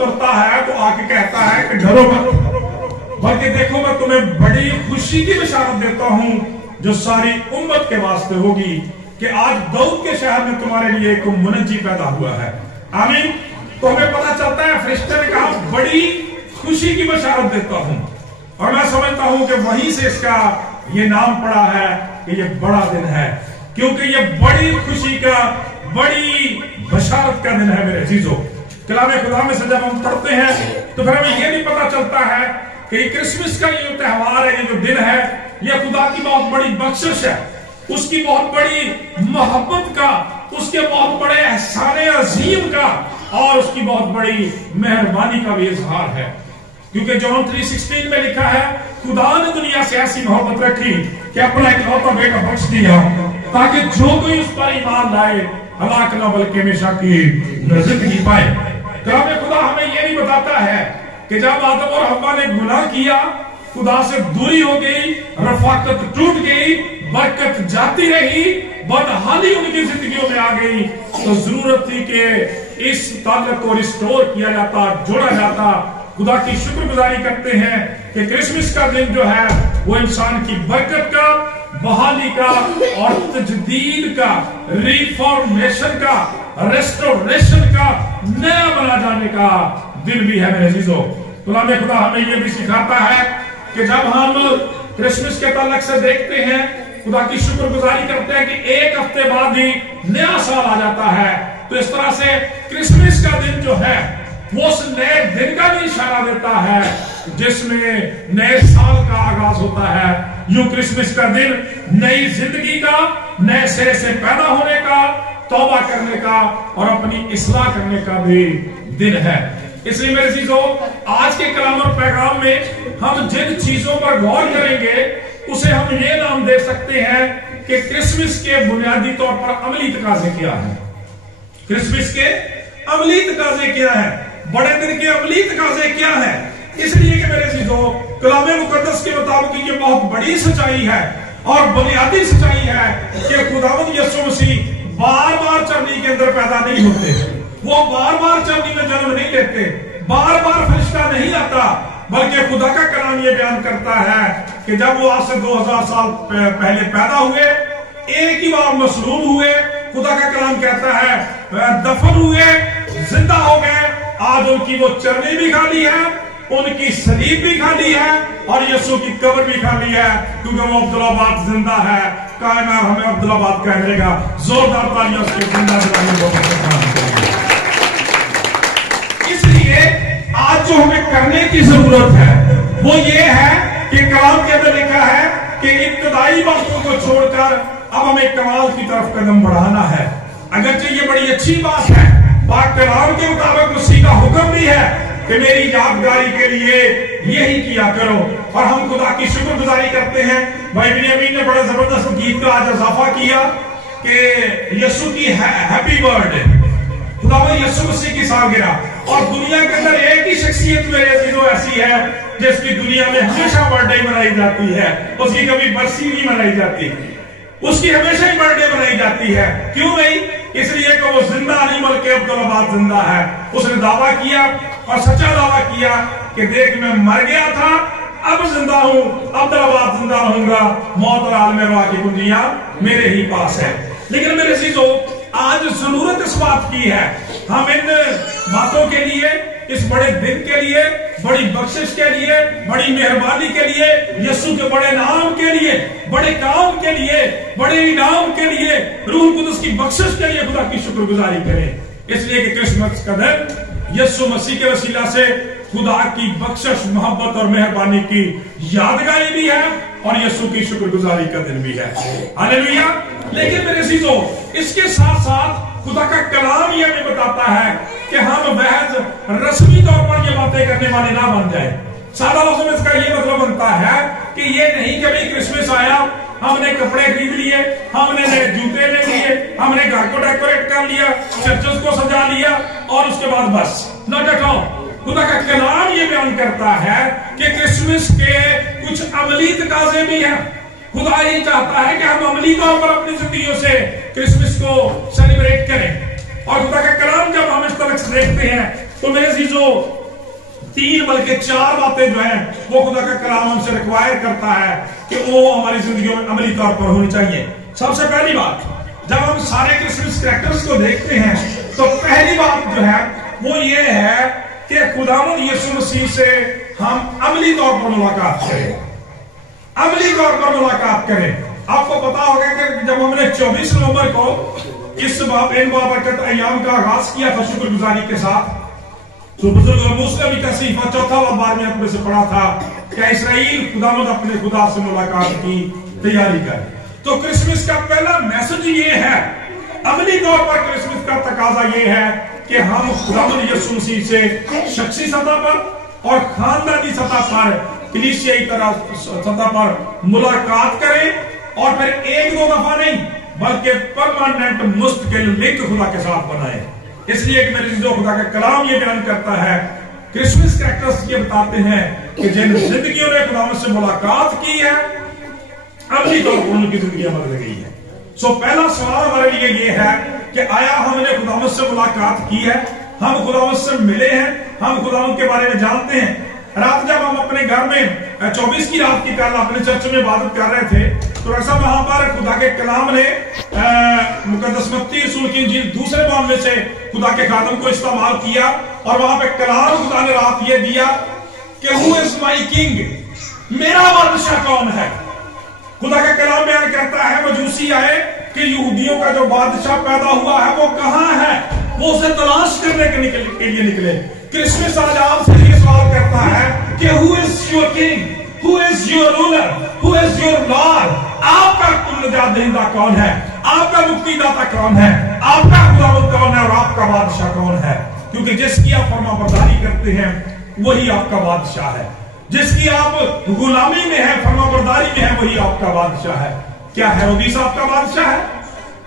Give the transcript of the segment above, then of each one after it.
उतरता है तो आके कहता है कि डरो मत, बल्कि देखो मैं तुम्हें बड़ी खुशी की बशारत देता हूं जो सारी उम्मत के वास्ते होगी कि आज दाऊद के शहर में तुम्हारे लिए एक मुनज्जी पैदा हुआ है। आमीन। तो हमें पता चलता है फरिश्ते ने कहा बड़ी खुशी की बशारत देता हूं, और मैं समझता हूं कि वहीं से इसका ये नाम पड़ा है कि ये बड़ा दिन है, क्योंकि ये बड़ी खुशी का, बड़ी बशारत का दिन है मेरे अजीजों। कलाम खुदा में से जब हम पढ़ते हैं तो फिर हमें ये भी पता चलता है कि क्रिसमस का ये त्योहार है, ये जो दिन है, ये खुदा की बहुत बड़ी बख्शिश है, उसकी बहुत बड़ी मोहब्बत का, उसके बहुत बड़े एहसाने अजीम का और उसकी बहुत बड़ी मेहरबानी का भी इजहार है। क्योंकि जॉन 3:16 में लिखा है खुदा ने दुनिया से ऐसी मोहब्बत रखी कि अपना इकलौता बेटा बख्श दिया ताकि जो कोई उस पर ईमान लाए हलाक न बल्कि हमेशा की जिंदगी पाए। कलाम खुदा हमें यह नहीं बताता है कि जब आदम और हव्वा ने गुनाह किया, खुदा से दूरी हो गई, रफाकत टूट गई, बरकत जाती रही, बदहाली उनकी जिंदगियों में आ गई, तो जरूरत थी कि इस ताल्लुक को रिस्टोर किया जाता, जोड़ा जाता। खुदा की शुक्रगुजारी करते हैं कि क्रिसमस का दिन जो है वो इंसान की बरकत का, बहाली का और तजदीद का, रिफॉर्मेशन का, रेस्टोरेशन का, नया बना जाने का दिन भी है मेरे अजीजों। कलाम खुदा हमें यह भी सिखाता है कि जब हम क्रिसमस के ताल्लुक से देखते हैं, खुदा की शुक्रगुजारी करते हैं कि एक हफ्ते बाद ही नया साल आ जाता है, तो इस तरह से क्रिसमस का दिन जो है वो उस नए दिन का भी इशारा देता है जिसमें नए साल का आगाज होता है। यूं क्रिसमस का दिन नई जिंदगी का, नए सिरे से पैदा होने का, तौबा करने का और अपनी इस्लाह करने का भी दिन है। इसलिए मेरे चीजों, आज के कलाम और पैगाम में हम जिन चीजों पर गौर करेंगे उसे हम ये नाम दे सकते हैं कि क्रिसमस के बुनियादी तौर पर अमली तकाजे क्या है। क्रिसमस के अमली तकाजे क्या है, बड़े दिन के अमली तकाजे क्या है। इसलिए कि मेरे चीजों, कलाम मुकद्दस के मुताबिक ये बहुत बड़ी सच्चाई है और बुनियादी सच्चाई है कि खुदावंद यीशु मसीह बार बार चरनी के अंदर पैदा नहीं होते, वो बार बार चरनी में जन्म नहीं लेते, बार बार फरिश्ता नहीं आता, बल्कि खुदा का कलाम ये बयान करता है कि जब वो आज से 2000 साल पहले पैदा हुए, एक ही बार मसलूब हुए, खुदा का कलाम कहता है दफन हुए, जिंदा हो गए। आज उनकी वो चरनी भी खाली है, उनकी सलीब भी खाली है और यीशु की कब्र भी खाली है, क्योंकि वो अब्दुल्लाबाद जिंदा है। कायनात हमें अब्दुल्लाबाद कह देगा। जोरदार तालियां उसको जिंदा दिलाएंगे। इसलिए आज जो हमें करने की जरूरत है वो ये है कि कलाम के अंदर लिखा है कि इब्तदाई बातों को छोड़कर अब हमें कमाल की तरफ कदम बढ़ाना है। अगरचे ये बड़ी अच्छी बात है, पाक कलाम के मुताबिक उसी का हुक्म भी है कि मेरी यादगारी के लिए यही किया करो। और हम खुदा की शुक्रगुजारी करते हैं, भाई बिन्यामीन ने बड़ा जबरदस्त गीत का आज इजाफा किया कि यीशु की हैप्पी बर्थडे, खुदावंद यीशु मसीह की सालगिरह। और दुनिया के अंदर एक ही शख्सियत मेरे अजीजों ऐसी है जिसकी दुनिया में हमेशा बर्थडे मनाई जाती है, उसकी कभी बरसी नहीं मनाई जाती, उसकी हमेशा ही बर्थडे मनाई जाती है। क्यों नहीं? इसलिए कि वो जिंदा नहीं बल्कि अब्दुल्लाबाद जिंदा है। उसने दावा किया और सच्चा दावा किया कि देख मैं मर गया था, अब जिंदा हूं, अब्दुल्लाबाद जिंदा रहूंगा, मौत और आलम रुआ की कुंजियां मेरे ही पास है। लेकिन मेरे अजीजों, आज जरूरत इस बात की है हम इन बातों के लिए, इस बड़े दिन के लिए, बड़ी बख्शिश के लिए, बड़ी मेहरबानी के लिए, यीशु के बड़े नाम के लिए, बड़े काम के लिए, बड़े इनाम के लिए, रूह कुदस की बख्शिश के लिए खुदा की शुक्रगुजारी करें। इसलिए कि क्रिसमस का दिन यीशु मसीह के वसीला से खुदा की बख्शिश, मोहब्बत और मेहरबानी की यादगारी भी है और यीशु की शुक्रगुजारी का दिन भी है। हालेलुया। लेकिन मेरे अजीजों, इसके साथ साथ खुदा का कलाम यह भी बताता है कि हम महज रस्मी तौर पर ये बातें करने वाले ना बन जाए। सादा लफ्ज़ों में इसका ये मतलब बनता है कि ये नहीं कि भाई क्रिसमस आया, हमने कपड़े खरीद लिए, हमने नए जूते ले लिए, हमने घर को डेकोरेट कर लिया, चर्चेस को सजा लिया और उसके बाद बस नॉट एट ऑल। खुदा का कलाम ये बयान करता है कि क्रिसमस के कुछ अमली तकाजे भी हैं। खुदा ये चाहता है कि हम अमली तौर पर अपनी जिंदगियों से क्रिसमस को सेलिब्रेट करें। और खुदा का कलाम जब हम इस तरह से देखते हैं तो मेरे अजीजों, 3 बल्कि 4 बातें जो हैं वो खुदा का कलाम हमसे रिक्वायर करता है कि वो हमारी जिंदगी में अमली तौर पर होनी चाहिए। सबसे पहली बात, जब हम सारे क्रिसमस कैरेक्टर्स को देखते हैं तो पहली बात जो है वो ये है कि खुदावंद यीशु मसीह से हम अमली तौर पर मुलाकात करें, अमली तौर पर मुलाकात करें। आपको पता होगा कि जब हमने 24 नवंबर को इन बाबरकत अय्याम का आगाज किया था शुक्रगुजारी के साथ, तो बुजुर्ग मूसा भी तस्वीर चौथा बार में अपने से पढ़ा था कि इस्राएल खुदावंद अपने खुदा से मुलाकात की तैयारी करे। तो क्रिसमस का पहला मैसेज ये है, अमली तौर पर क्रिसमस का तकाजा ये है कि हम खुदावंद यीशु मसीह से शख्सी सतह पर और खानदानी सतह पर, कलीसियाई सतह पर मुलाकात करें, और फिर 1-2 दफा नहीं बल्कि परमानेंट मुस्तकिल लिंक खुदा के साथ बनाए। इसलिए कि मेरे जो खुदा का कलाम ये बयान करता है, क्रिसमस कैरेक्टर्स ये बताते हैं कि जिन जिंदगियों ने खुदा से मुलाकात की है, अगली तौर पर उनकी जिंदगी बदल गई है। सो पहला सवाल हमारे लिए ये है कि आया हमने खुदा से मुलाकात की है, हम खुदा से मिले हैं, हम खुदा के बारे में जानते हैं। रात जब हम अपने घर में 24 की रात की कल अपने चर्च में इबादत कर रहे थे, तो ऐसा वहां पर खुदा के कलाम ने मुकद्दस मत्ती रसूल की इंजील दूसरे बाब में से खुदा के खादम को इस्तेमाल किया, और वहां पे कलाम खुदा ने रात ये दिया कि हु इज माई किंग, मेरा बादशाह कौन है। खुदा का कलाम बयान करता है, मजूसी आए कि यहूदियों का जो बादशाह पैदा हुआ है वो कहां है, वो उसे तलाश करने के लिए निकले। क्रिसमस आज आपसे ये सवाल करता है कि who is your king, who is your ruler, who is your Lord. आपका निजात दहिंदा कौन है, आपका मुक्तिदाता कौन है, आपका खुदावंद कौन है और आपका बादशाह कौन है। क्योंकि जिसकी आप फरमाबरदारी करते हैं वही आपका बादशाह है, जिसकी आप गुलामी में है, फरमाबरदारी में है, वही आपका बादशाह है। क्या हेरोदिस आपका बादशाह है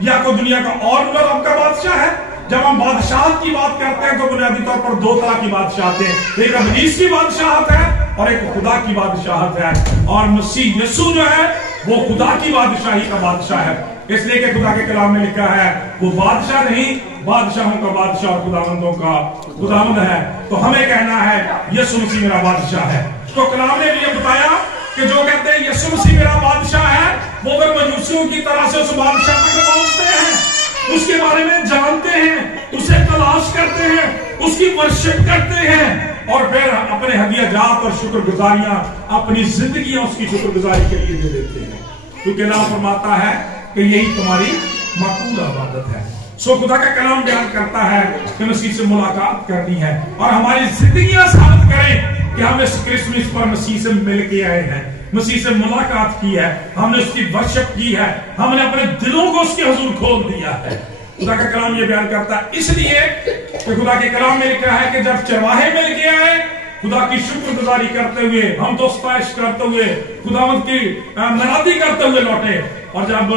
या कोई दुनिया का और रूलर आपका बादशाह है? जब हम बादशाह की बात करते हैं तो बुनियादी तौर पर 2 तरह की बादशाहत है, एक इब्लीस की बादशाहत है और एक खुदा की बादशाहत है। और मसीह यीशु जो है वो खुदा की बादशाही का बादशाह है। इसलिए कि खुदा के कलाम में लिखा है वो बादशाह नहीं, बादशाहों का बादशाह और खुदावंदों का खुदावंद है। तो हमें कहना है यीशु मसीह मेरा बादशाह है। तो कलाम ने भी बताया कि जो कहते हैं यीशु मसीह मेरा बादशाह है, वो फिर मजूसियों की तरह से उस बादशाह तक पहुंचते हैं, उसके बारे में जानते हैं, उसे तलाश करते हैं, उसकी वर्शिप करते हैं, और फिर अपने हदियाजात और शुक्रगुजारियां, अपनी जिंदगी उसकी शुक्रगुजारी के लिए दे देते हैं। क्योंकि नाम फरमाता है कि यही तुम्हारी माकूल इबादत है। सो खुदा का कलाम बयान करता है कि मसीह से मुलाकात करनी है और हमारी जिंदगियां साबित करें कि हम इस क्रिसमस पर मसीह से मिल के आए हैं, मसीह से मुलाकात की है, हमने उसकी वर्शिप की है, हमने अपने दिलों को उसके हुजूर खोल दिया है। खुदा का कलाम ये बयान करता है, इसलिए कि खुदा के कलाम में लिखा है कि जब चरवाहे मिल के आए, खुदा की शुक्रगुजारी करते हुए, हम तो स्तुति करते हुए, खुदावंद की मनादी करते हुए लौटे। और जब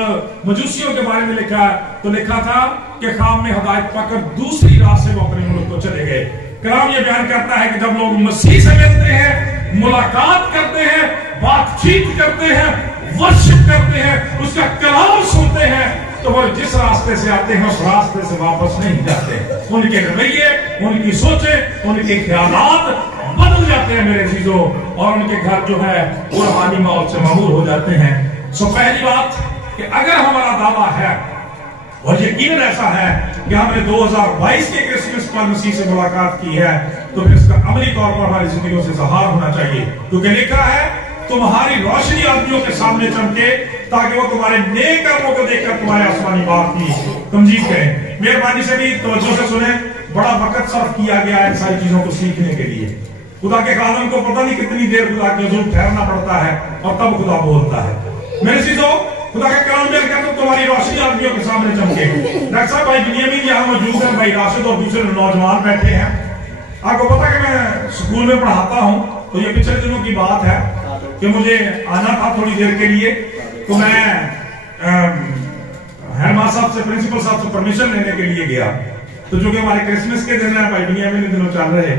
मजूसियों के बारे में लिखा तो लिखा था कि खाम में हदायत पाकर दूसरी राह से वो अपने मुल्क को चले गए। कलाम ये बयान करता है कि जब लोग मसीह से मिलते हैं, मुलाकात करते हैं, बातचीत करते हैं, वर्शिप करते हैं, उसका कलाम सुनते हैं, तो वो जिस रास्ते से आते हैं उस रास्ते से वापस नहीं जाते। उनके रवैये, उनकी सोचें, उनके ख्यालात बदल जाते हैं मेरे चीजों, और उनके घर जो है वो रूहानी मौत से मामूर हो जाते हैं। सो पहली बात कि अगर हमारा दावा है और यकीन ऐसा है कि हमने 2022 के क्रिसमस पर मसीह से मुलाकात की है, तो फिर इसका अमली तौर पर हमारी जिंदगियों से ज़ाहिर होना चाहिए। क्योंकि लिखा है तुम्हारी रोशनी आदमियों के सामने चमके ताकि वो तुम्हारे नेक कर्मों को देखकर तुम्हारे आसमानी बाप की तमजीद करें। मेहरबानी से भी तवज्जो से सुने, बड़ा वक्त सर्फ किया गया है इन सारी चीजों को सीखने के लिए। खुदा के खादम को पता नहीं कितनी देर खुदा के हुजूर ठहरना पड़ता है और तब खुदा बोलता है। मेरे चीजों, खुदा के कलाम में लिखा तो तुम्हारी रोशनी आदमियों के सामने चमके। डॉक्टर साहब भाई बिनियामीन यहाँ मौजूद है, भाई राशिद और दूसरे नौजवान बैठे हैं। आपको पता कि मैं स्कूल में पढ़ाता हूँ, तो ये पिछले दिनों की बात है कि मुझे आना था थोड़ी देर के लिए, तो मैं हेडमास्टर साहब से, प्रिंसिपल साहब से परमिशन लेने के लिए गया। तो जो कि हमारे क्रिसमस के दिन है, भाई बिनियामीन दिनों चल रहे,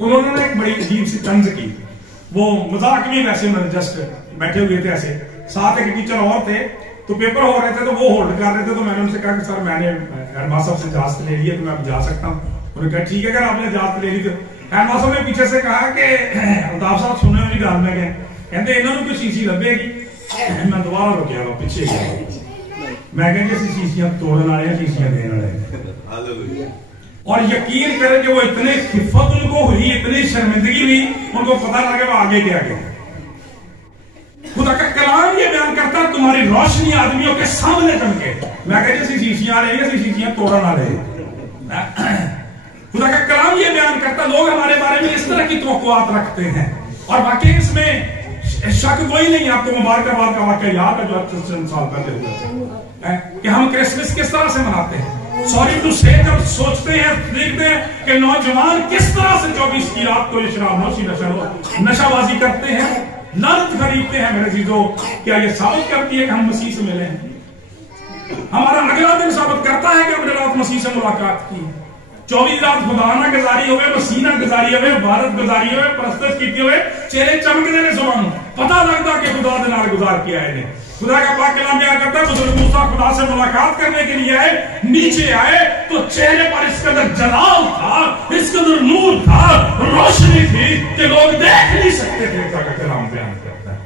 उन्होंने एक बड़ी अजीब सी तंज की। वो मजाक में वैसे उन्होंने जस्ट बैठे हुए थे ऐसे, साथ एक टीचर और थे, तो पेपर हो रहे थे तो वो होल्ड कर रहे थे। तो मैंने उनसे कहा कि सर मैंने हेडमास्टर साहब से इजाजत ले ली है तो मैं अब जा सकता हूँ। انہوں نے کہا ٹھیک ہے اگر آپ نے اجازت لے لی تو احمد صاحب نے پیچھے سے کہا کہ الطاف صاحب سننے والی گل میں گئے کہتے انہوں نے کوئی شیشی لبے گی میں دوبارہ رکیا گا پیچھے گیا میں کہا کہ شیشیاں توڑنے والے ہیں شیشیاں دینے والے اور یقین کریں کہ وہ اتنے خفت ان کو ہوئی اتنی شرمندگی ہوئی ان کو پتہ لگا کہ وہ آگے کیا گیا خدا کا کلام یہ بیان کرتا ہے تمہاری روشنی آدمیوں کے سامنے چمکے میں کہا جیسی شیشیاں آ رہی ہیں ایسی شیشیاں توڑن آ رہے خدا کا کلام یہ بیان کرتا لوگ ہمارے بارے میں اس طرح کی توقعات رکھتے ہیں اور واقعی اس میں شک کوئی نہیں آپ کو مبارکباد کا واقعہ یاد ہے جو 8 سال پہلے ہوا کہ ہم کرسمس کس طرح سے مناتے ہیں سوری ٹو سے جب سوچتے ہیں دیکھتے ہیں کہ نوجوان کس طرح سے 24 کی رات کو یہ شراب نوشی نشہ بازی کرتے ہیں لعنت خریدتے ہیں میرے عزیزو کیا یہ ثابت کرتی ہے کہ ہم مسیح سے ملے ہیں ہمارا اگلا دن ثابت کرتا ہے کہ ہم نے رات مسیح سے ملاقات کی 24 رات خدانہ گزاری ہوئے مسینہ گزاری ہوئے بھارت گزاری ہوئے پرستش کیتے ہوئے چہرے چمکتے نے زبانوں پتہ لگتا کہ خدا دے نال گزار کیا ہے خدا کا پاک کلام بیان کرتا ہے بزرگ موسیٰ خدا سے ملاقات کرنے کے لیے آئے نیچے آئے تو چہرے پر اس قدر جلال تھا اس قدر نور تھا روشنی تھی کہ لوگ دیکھ نہیں سکتے تھے خدا کا کلام بیان کرتا ہے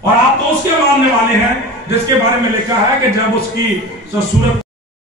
اور آپ تو اس کے ماننے والے ہیں جس کے بارے میں لکھا ہے کہ جب اس کی صورت